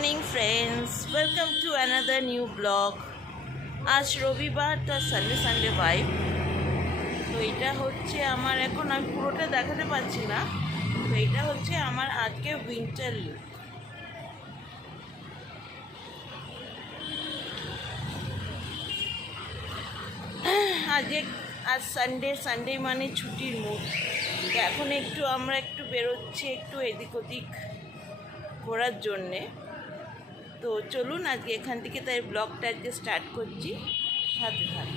Evening friends, welcome to another new blog. আজ রবিবার, তার সানডে ভাইব। তো এটা হচ্ছে আমার, এখন আমি পুরোটা দেখাতে পারছি না, তো এটা হচ্ছে আমার আজকে উইন্টার লুক। আজ সানডে মানে ছুটির মুড। তো এখন আমরা একটু বেরোচ্ছি, একটু এদিক ওদিক ঘোরার জন্যে। তো চলুন আজকে এখান থেকে তাই ব্লগটা আজকে স্টার্ট করছি, সাথে সাথে।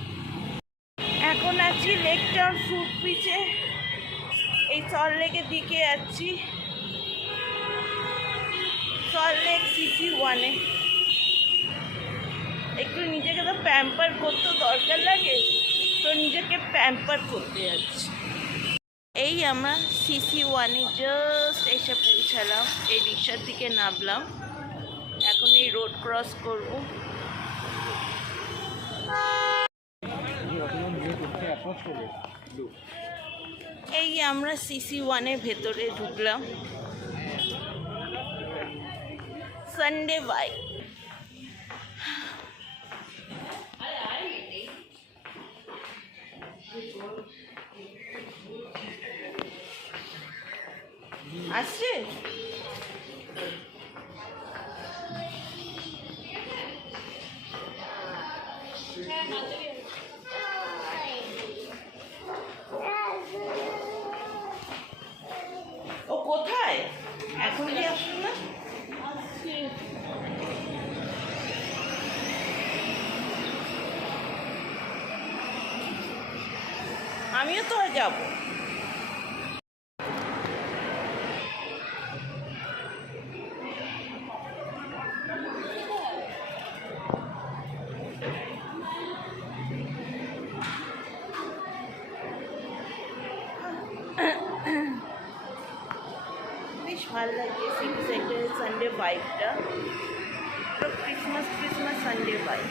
এখন আছি লেক টাউন ফুট বিচে, এই সল্টলেকের দিকে যাচ্ছি, সল্টলেক CC1-এ। একটু নিজেকে তো প্যাম্পার করতে দরকার লাগে, তো নিজেকে প্যাম্পার করতে যাচ্ছি। এই আমরা CC1-এ জাস্ট এসে পৌঁছালাম, এই রিক্সার দিকে নামলাম, এখন এই রোড ক্রস করব। এই আমরা CC1-এর ভেতরে ঢুকলাম। Sunday bye. আসছে ও কোথায় এখন কি আসছে না? আমিও তো যাবো। বেশ ভালো লাগে সিটি সেন্টারের সানডে ভাইবটা, পুরো ক্রিসমাস সানডে ভাইব।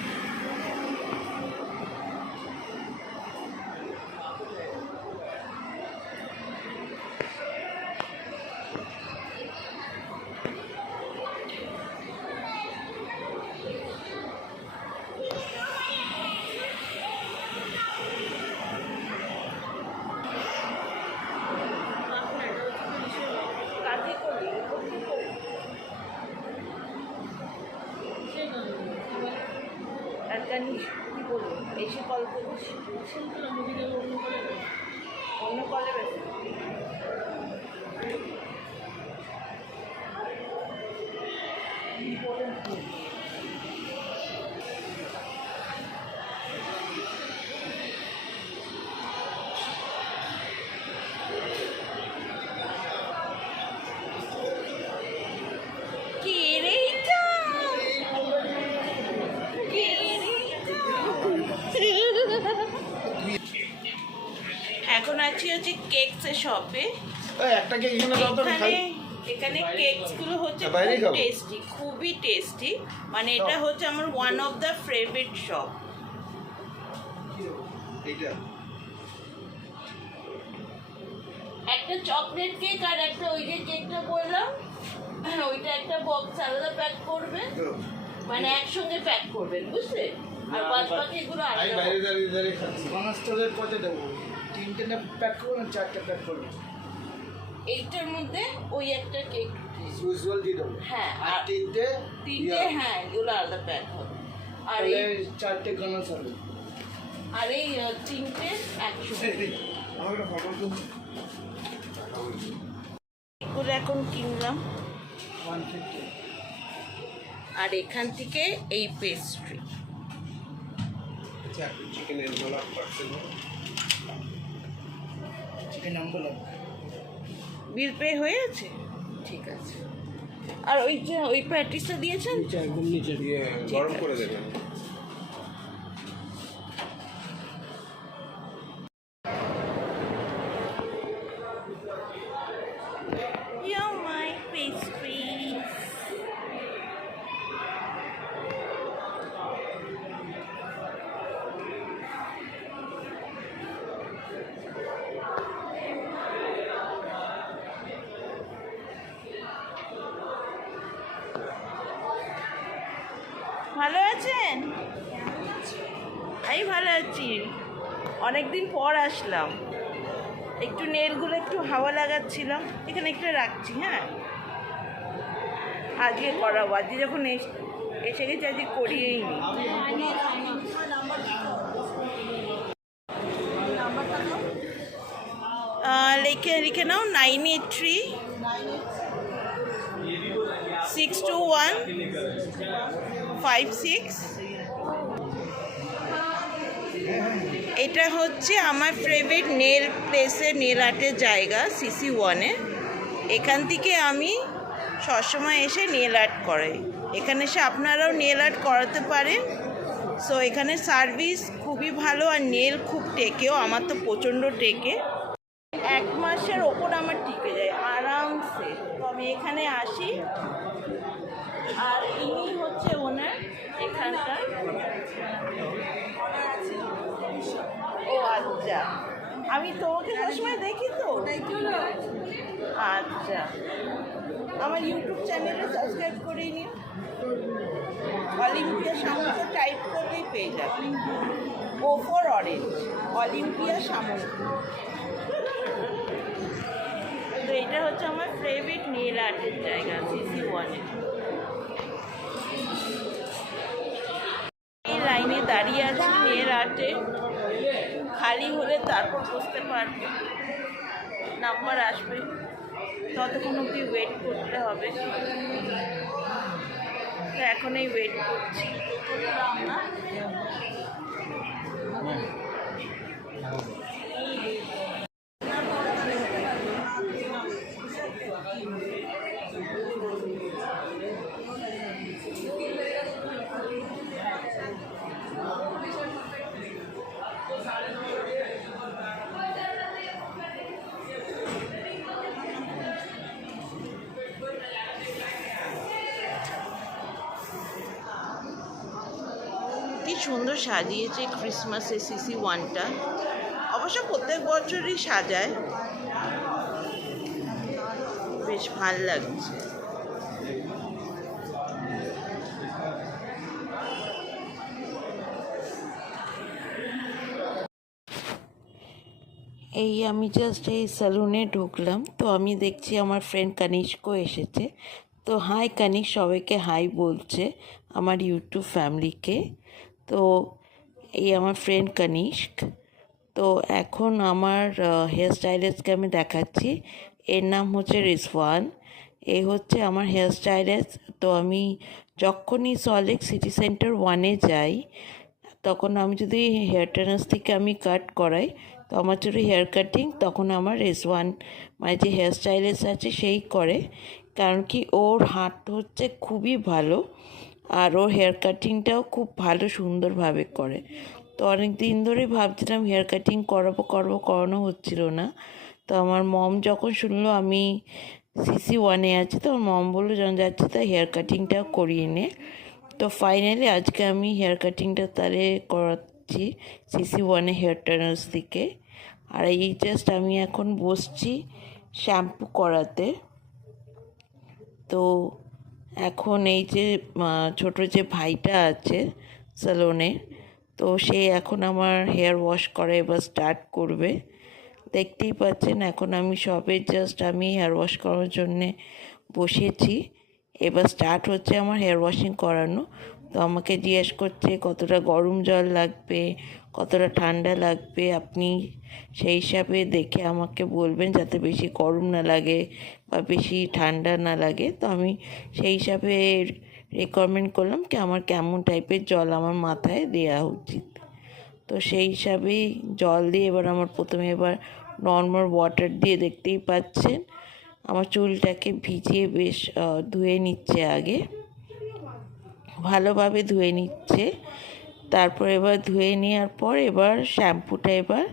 কি বলবো, এসে কল করছি, অন্য কলে ব্যস্ত। এখন আছি হচ্ছে কেকসের শপে। এখানে কেকসগুলো হচ্ছে খুব টেস্টি, খুবই টেস্টি। মানে এটা হচ্ছে আমার one of the favourite shop. একটা চকলেট কেক আর একটা ওই যে কেকটা বললাম, ওইটা একটা বক্স আলাদা প্যাক করবেন, মানে একসঙ্গে প্যাক করবেন, বুঝলে? আর বাদ বাকি এগুলো আলাদা। বাইরে দাঁড়িয়ে খাচ্ছি। বানাস্টারের কত দেবো? 3টে না প্যাক করবো না 4টে প্যাক করবো? এইটার মধ্যে ওই একটা কেক ইউজুয়াল দিয়ে দেবো। হ্যাঁ, আর 3টে, হ্যাঁ, এগুলো আলাদা প্যাক হবে। আর এই 4টে গানাস হবে। আর এই 3টে একসঙ্গে। আমার একটা ফটো তো এগুলো এখন কিনলাম। 150। আর এখান থেকে এই pastry. Chicken envelope parcel. Chicken envelope bill pay হয়ে আছে, ঠিক আছে। আর ওই যে ওই প্যাটিসটা দিয়েছেন, একদম নিচে দিয়ে গরম করে দেবেন। You're my pastries. ভালো আছেন? আমি ভালো আছি। অনেকদিন পর আসলাম, একটু নেলগুলো একটু হাওয়া লাগাচ্ছিলাম। এখানে একটু রাখছি, হ্যাঁ আজকে করাবো। আজকে যখন এসে গেছি আজকে করিয়েই নি। লিখে লিখে নাও 983-621-56। এটা হচ্ছে আমার ফেভারিট নেল প্লেসের নেল আর্টের জায়গা CC1-এ। এখান থেকে আমি সবসময় এসে নেল আর্ট করাই। এখানে এসে আপনারাও নেল আর্ট করাতে পারেন। সো এখানে সার্ভিস খুবই ভালো আর নেল খুব টেকেও। আমার তো প্রচণ্ড টেকে, 1 মাসের ওপর আমার টিকে যায় আরামসে। তো আমি এখানে আসি, আর ইনি হচ্ছে ওনার এখানকার। ও আচ্ছা, আমি তোমাকে সবসময় দেখি তো। আচ্ছা, আমার ইউটিউব চ্যানেলে সাবস্ক্রাইব করে নিন। অলিম্পিয়া সামন্ত টাইপ করলেই পেয়ে যাবে। O for অরেঞ্জ, অলিম্পিয়া সামন্ত। তো এটা হচ্ছে আমার ফেভারিট নেল আর্টের জায়গা CC1-এ। এই লাইনে দাঁড়িয়ে আছি নেল আর্টে, খালি হলে তারপর বসতে পারবো, নাম্বার আসবে, ততক্ষণ অব্দি ওয়েট করতে হবে। তো এখন এই ওয়েট করছি। কি সুন্দর সাজিয়েছে ক্রিসমাসে CC1-টা। অবশ্য প্রত্যেক বছরই সাজায়, বেশ ভাল লাগছে। এই আমি জাস্ট এই স্যালুনে ঢুকলাম, তো আমি দেখছি আমার ফ্রেন্ড কানিষ্কও এসেছে। তো হাই কানিক, সবাইকে হাই বলছে আমার ইউটিউব ফ্যামিলিকে। তো এই আমার ফ্রেন্ড কানিষ্ক। তো এখন আমার হেয়ার স্টাইলিস্টকে আমি দেখাচ্ছি। এর নাম হচ্ছে রিজওয়ান। এই হচ্ছে আমার হেয়ার স্টাইলিস্ট। তো আমি যখনই সল্টলেক সিটি সেন্টার 1-এ যাই, তখন আমি যদি হেয়ার ট্রেনার্স থেকে আমি কাট করাই, তো আমার যদি হেয়ার কাটিং তখন আমার রিজওয়ান মানে যে হেয়ার স্টাইলিস্ট আছে সেই করে। কারণ কি ওর হাত হচ্ছে খুবই ভালো, আর ওর হেয়ার কাটিংটাও খুব ভালো সুন্দরভাবে করে। তো অনেক দিন ধরেই ভাবছিলাম হেয়ার কাটিং করানো হচ্ছিল না। তো আমার মম যখন শুনলো আমি CC1-এ আছি, তো আমার মম বললো যখন যাচ্ছি তাই হেয়ার কাটিংটাও করিয়ে নে। তো ফাইনালি আজকে আমি হেয়ার কাটিংটা তাহলে করাচ্ছি CC1-এ হেয়ার ট্রেনার্স থেকে। আর এই জাস্ট আমি এখন বসছি শ্যাম্পু করাতে। তো এখন এই যে ছোটো যে ভাইটা আছে স্যালনে, তো সে এখন আমার হেয়ার ওয়াশ করা এবার স্টার্ট করবে। দেখতেই পাচ্ছেন এখন আমি সবে জাস্ট আমি হেয়ার ওয়াশ করার জন্যে বসেছি। এবার স্টার্ট হচ্ছে আমার হেয়ার ওয়াশিং করানো। তো আমাকে জিজ্ঞেস করছে কতটা গরম জল লাগবে, কতটা ঠান্ডা লাগবে। আপনি সেই হিসাবে দেখে আমাকে বলবেন, যাতে বেশি গরম না লাগে বা বেশি ঠান্ডা না লাগে। তো আমি সেই হিসাবে রেকমেন্ড করলাম কি আমার কেমন টাইপের জল আমার মাথায় দেওয়া উচিত। তো সেই হিসাবেই জল দিয়ে এবার আমার প্রথমে এবার নর্মাল ওয়াটার দিয়ে, দেখতেই পাচ্ছেন আমার চুলটাকে ভিজিয়ে বেশ ধুয়ে নিচ্ছে, আগে ভালোভাবে ধুয়ে নিচ্ছে। তারপর এবার ধুয়ে নেওয়ার পর এবার শ্যাম্পুটা এবার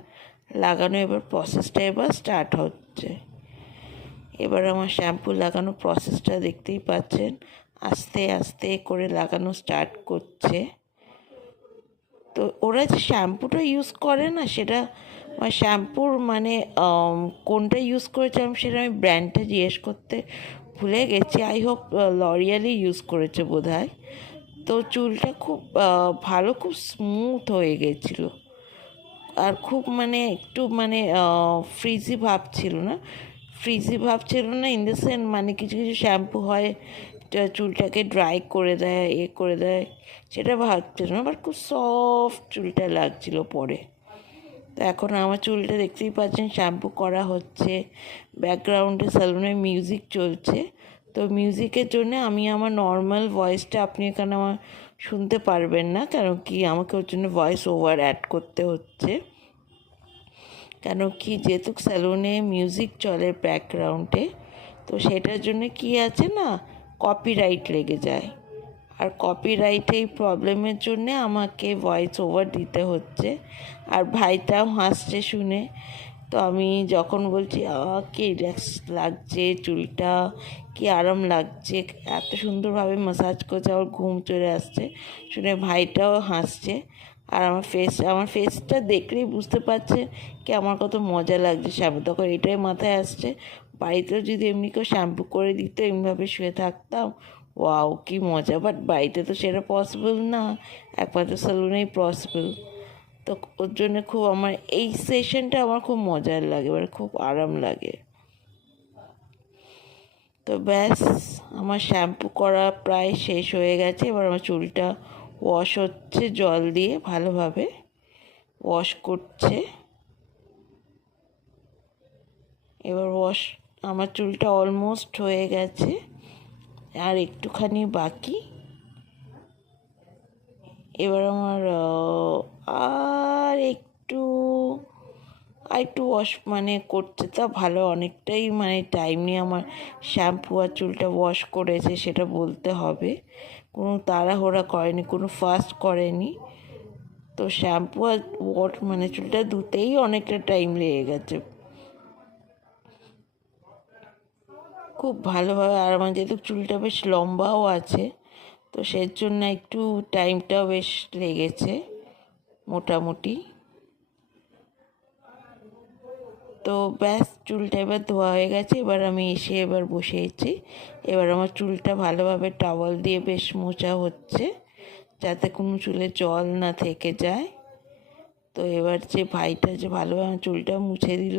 লাগানো, এবার প্রসেসটা এবার স্টার্ট হচ্ছে। এবার আমার শ্যাম্পু লাগানো প্রসেসটা দেখতেই পাচ্ছেন, আস্তে আস্তে করে লাগানো স্টার্ট করছে। তো ওরা যে শ্যাম্পুটা ইউজ করে না, সেটা শ্যাম্পুর মানে কোনটা ইউজ করেছে আমি সেটা আমি ব্র্যান্ডটা জিজ্ঞেস করতে ভুলে গেছি। আই হোপ লরিয়ালই ইউজ করেছে বোধহয়। তো চুলটা খুব ভালো, খুব স্মুথ হয়ে গেছিলো। আর খুব মানে একটু মানে ফ্রিজি ভাব ছিল না, ইন দ্য সেন্স মানে কিছু কিছু শ্যাম্পু হয় চুলটাকে ড্রাই করে দেয়, করে দেয়, সেটা ভাবছিল না, বাট খুব সফট চুলটা লাগছিল পরে। তো এখন আমার চুলটা দেখতেই পাচ্ছেন শ্যাম্পু করা হচ্ছে, ব্যাকগ্রাউন্ডে স্যালুনে মিউজিক চলছে। তো মিউজিকের জন্য আমি আমার নর্মাল ভয়েসটা আপনি এখানে আমার শুনতে পারবেন না, কারণ কি আমাকে ওর জন্য ভয়েস ওভার অ্যাড করতে হচ্ছে। কেন কি যেহেতু স্যালুনে মিউজিক চলে ব্যাকগ্রাউন্ডে, তো সেটার জন্য কি আছে না, কপিরাইট লেগে যায়। আর কপিরাইট এই প্রবলেমের জন্যে আমাকে ভয়েস ওভার দিতে হচ্ছে। আর ভাইটাও হাসছে শুনে। তো আমি যখন বলছি কি রিল্যাক্স লাগছে চুলটা, কি আরাম লাগছে, এত সুন্দরভাবে ম্যাসাজ করছে, আমার ঘুম চলে আসছে শুনে ভাইটাও হাসছে। আর আমার ফেসটা দেখলেই বুঝতে পারছে কি আমার কত মজা লাগছে শ্যাম্পু। তখন এটাই মাথায় আসছে, বাড়িতেও যদি এমনি কেউ শ্যাম্পু করে দিত, এমনিভাবে শুয়ে থাকতাম, ওয়াও কি মজা। বাট বাড়িতে তো সেটা পসিবল না, একমাত্র স্যালুনেই পসিবল। তো ওর জন্য খুব আমার এই সেশনটা আমার খুব মজার লাগে, মানে খুব আরাম লাগে। তো ব্যাস, আমার শ্যাম্পু করা প্রায় শেষ হয়ে গেছে। এবার আমার চুলটা ওয়াশ হচ্ছে, জল দিয়ে ভালোভাবে ওয়াশ করছে। এবার আমার চুলটা অলমোস্ট হয়ে গেছে, আর একটুখানি বাকি। এবার আমার আর একটু ওয়াশ মানে করতে, তা ভালো অনেকটাই মানে টাইম নিয়ে আমার শ্যাম্পু আর চুলটা ওয়াশ করেছে, সেটা বলতে হবে। কোনো তাড়াহুড়া করেনি, কোনো ফাস্ট করেনি। তো শ্যাম্পু আর মানে চুলটা ধুতেই অনেকটা টাইম লেগে গেছে খুব ভালোভাবে। আর আমার যেহেতু চুলটা বেশ লম্বাও আছে, তো সেই জন্য একটু টাইমটাও বেশ লেগেছে মোটামুটি। তো ব্যাস, চুলটা এবার ধোয়া হয়ে গেছে। এবার আমি এবার বসেছি। এবার আমার চুলটা ভালোভাবে টাওয়াল দিয়ে বেশ মোছা হচ্ছে, যাতে কোনো চুলে জল না থেকে যায়। তো এবার যে ভাইটা যে ভালোভাবে আমার চুলটা মুছে দিল,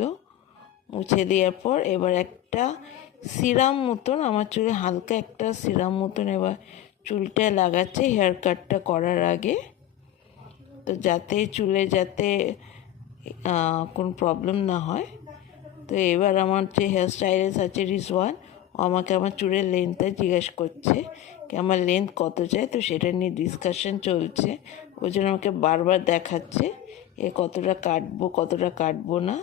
মুছে দেওয়ার পর এবার একটা সিরাম মতন আমার চুলে, হালকা একটা সিরাম মতন এবার চুলটা লাগাচ্ছে হেয়ার কাটটা করার আগে। তো যাতে চুলে কোনো প্রবলেম না হয়। তো এবার আমার যে হেয়ার স্টাইলিস্ট আছে রিজওয়ান, ও আমাকে আমার চুলের লেন্থটা জিজ্ঞেস করছে কি আমার লেন্থ কত চাই। তো সেটা নিয়ে ডিসকাশন চলছে, ওই জন্য আমাকে বারবার দেখাচ্ছে কতটা কাটবো না।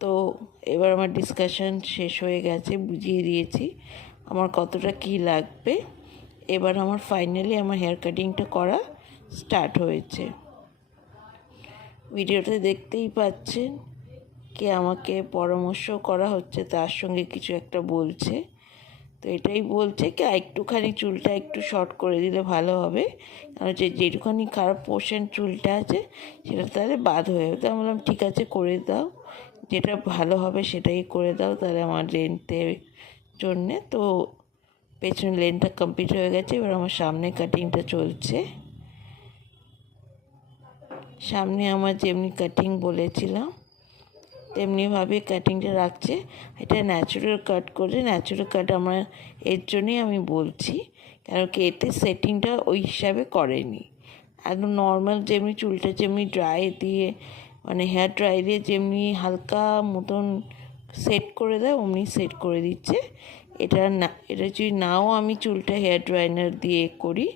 তো এবার আমার ডিসকাশন শেষ হয়ে গেছে, বুঝিয়ে দিয়েছি আমার কতটা কী লাগবে। এবার আমার ফাইনালি আমার হেয়ার কাটিংটা করা স্টার্ট হয়েছে। ভিডিওতে দেখতেই পাচ্ছেন কি আমাকে পরামর্শ করা হচ্ছে, তার সঙ্গে কিছু একটা বলছে। তো এটাই বলছে কি একটুখানি চুলটা একটু শর্ট করে দিলে ভালো হবে, কারণ যেটুখানি খারাপ পোর্শন চুলটা আছে সেটা তাহলে বাদ হয়ে যাবে। তো আমি বললাম ঠিক আছে করে দাও, যেটা ভালো হবে সেটাই করে দাও তাহলে আমার লেন্থের জন্যে। তো পেছনে লেন্থটা কমপ্লিট হয়ে গেছে, এবার আমার সামনে কাটিংটা চলছে। সামনে আমার যেমনি কাটিং বলেছিলাম তেমনিভাবে কাটিংটা রাখছে। এটা ন্যাচারাল কাট করে, ন্যাচারাল কাট আমার এর জন্যই আমি বলছি, কারণ কি এতে সেটিংটা ওই হিসাবে করেনি। একদম নর্মাল যেমনি চুলটা যেমনি ড্রাই দিয়ে মানে হেয়ার ড্রাই দিয়ে যেমনি হালকা মতন সেট করে দেয় অমনি সেট করে দিচ্ছে। এটা যদি নাও আমি চুলটা হেয়ার ড্রায়ার দিয়ে করি,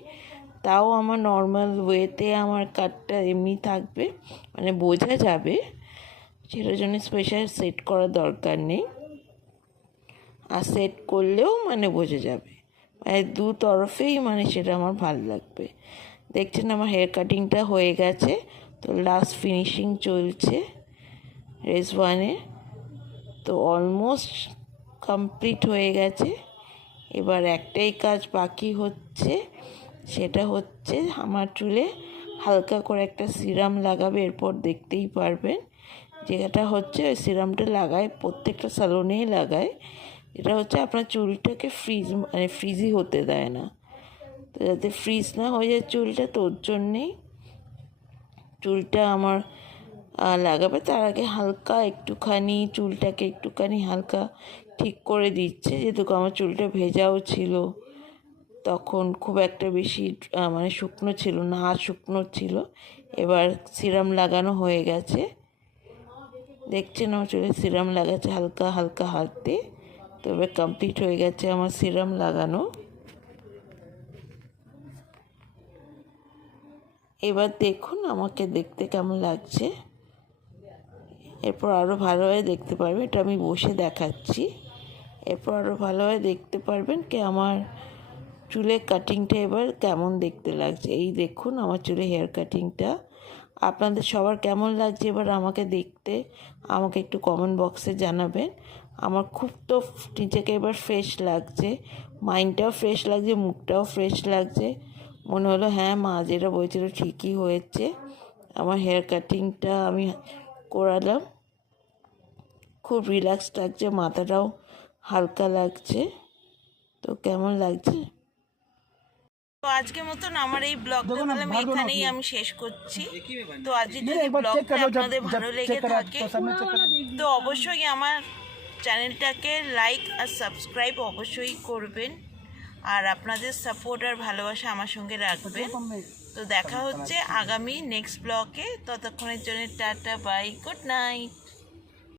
তাও আমার নর্মাল ওয়েতে আমার কাটটা এমনি থাকবে, মানে বোঝা যাবে। সেটার জন্য স্পেশাল সেট করার দরকার নেই, আর সেট করলেও মানে বোঝা যাবে, মানে দু তরফেই মানে সেটা আমার ভালো লাগবে। দেখছেন আমার হেয়ার কাটিংটা হয়ে গেছে। তো লাস্ট ফিনিশিং চলছে রেজওয়ানের। তো অলমোস্ট কমপ্লিট হয়ে গেছে। এবার একটাই কাজ বাকি হচ্ছে, সেটা হচ্ছে আমার চুলে হালকা করে একটা সিরাম লাগাবে। এরপর দেখতেই পারবেন যেটা হচ্ছে ওই সিরামটা লাগায়, প্রত্যেকটা স্যালুনেই লাগায়। এটা হচ্ছে আপনার চুলটাকে ফ্রিজি হতে দেয় না। তো যাতে ফ্রিজ না হয়ে যায় চুলটা, তো ওর জন্যেই চুলটা আমার লাগাবে। তার আগে হালকা একটুখানি চুলটাকে একটুখানি হালকা ঠিক করে দিচ্ছে, যেহেতু আমার চুলটা ভেজাও ছিল, তখন খুব একটা বেশি মানে শুকনো ছিল না, হাত শুকনো ছিল। এবার সিরাম লাগানো হয়ে গেছে, দেখছেন আমার চুলে সিরাম লাগাচ্ছে হালকা হালকা হাত দিয়ে। তো এবার কমপ্লিট হয়ে গেছে আমার সিরাম লাগানো। এবার দেখুন আমাকে দেখতে কেমন লাগছে। এরপর আরও ভালোভাবে দেখতে পারবেন, এটা আমি বসে দেখাচ্ছি। এরপর আরও ভালোভাবে দেখতে পারবেন কি আমার চুলের কাটিংটা এবার কেমন দেখতে লাগছে। এই দেখুন আমার চুলে হেয়ার কাটিংটা। আপনাদের সবার কেমন লাগছে এবার আমাকে দেখতে, আমাকে একটু কমেন্ট বক্সে জানাবেন। আমার খুব তো নিজেকে এবার ফ্রেশ লাগছে, মাইন্ডটাও ফ্রেশ লাগছে, মুখটাও ফ্রেশ লাগছে। মনে হলো হ্যাঁ, মা যেটা বলছিল ঠিকই হয়েছে। আমার হেয়ার কাটিংটা আমি করালাম, খুব রিল্যাক্স লাগছে, মাথাটাও হালকা লাগছে। তো কেমন লাগছে? তো আজকের মতন আমার এই ব্লগটা তাহলে আমি এখানেই আমি শেষ করছি। তো আজকে যদি ব্লগটা আপনাদের ভালো লেগে থাকে তো অবশ্যই আমার চ্যানেলটাকে লাইক আর সাবস্ক্রাইব অবশ্যই করবেন, আর আপনাদের সাপোর্ট আর ভালোবাসা আমার সঙ্গে রাখবেন। তো দেখা হচ্ছে আগামী নেক্সট ব্লগে, ততক্ষণের জন্য টাটা, বাই, গুড নাইট।